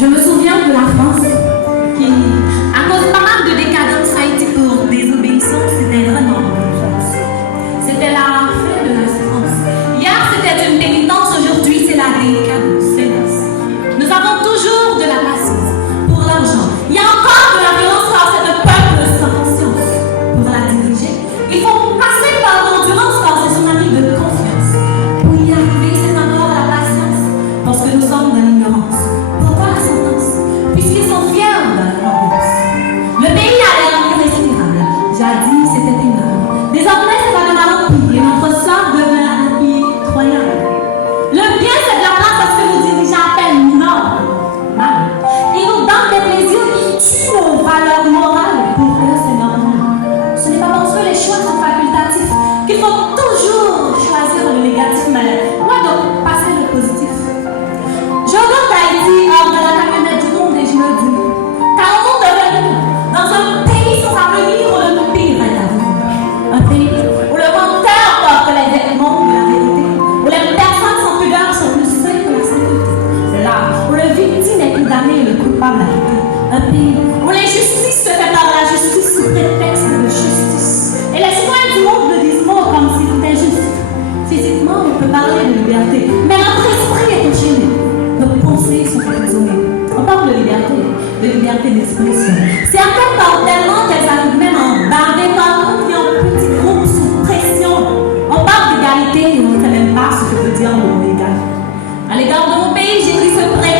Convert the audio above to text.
Je me souviens de la France qui, à cause pas mal de décadence, a été pour désobéissance. C'était vraiment c'était la fin de la France. Hier, c'était une pénitence. Aujourd'hui, c'est la décadence. Nous avons toujours de la patience pour l'argent. Il y a encore de la violence par ce peuple sans conscience. Pour la diriger, il faut passer par l'endurance, car c'est son ami de confiance. Pour y arriver, c'est encore la patience, parce que nous sommes dans l'ignorance. Pourquoi la sentence? Puisqu'ils sont fiers de la réponse. Le pays a l'air irrespirable. Jadis, c'était énorme. Désormais, c'est la maladie et notre sang devient impitoyable. Le bien, c'est de la place parce que nous dirigeons à peine mal. Ils nous donnent des plaisirs qui tuent nos valeurs morales. Pour eux, c'est normal. Ce n'est pas parce que les choix sont facultatifs qu'il faut toujours choisir le négatif, mais moi donc passer le positif. Je regarde Haïti hors de la camionnette du monde et je me dis, car on devenu dans un pays sans avenir où le pire est à vous. Un pays où le menteur porte les éléments de la vérité, où les personnes sans pudeur sont plus saines que la sécurité. Là où le victime est condamné et le coupable arrêté. Un pays où l'injustice se fait par la justice sous prétexte de justice. Et les citoyens du monde le disent mot comme si c'était juste. Physiquement, on peut parler de liberté, mais notre esprit est enchaîné. Nos pensées sont emprisonnées. On parle de liberté d'expression. Certaines parlent tellement qu'elles arrivent même à embarder par contre qui ont petits groupes sous pression. On parle d'égalité et on ne sait même pas ce que veut dire le mot égal. À l'égard de mon pays, j'ai pris ce prêt.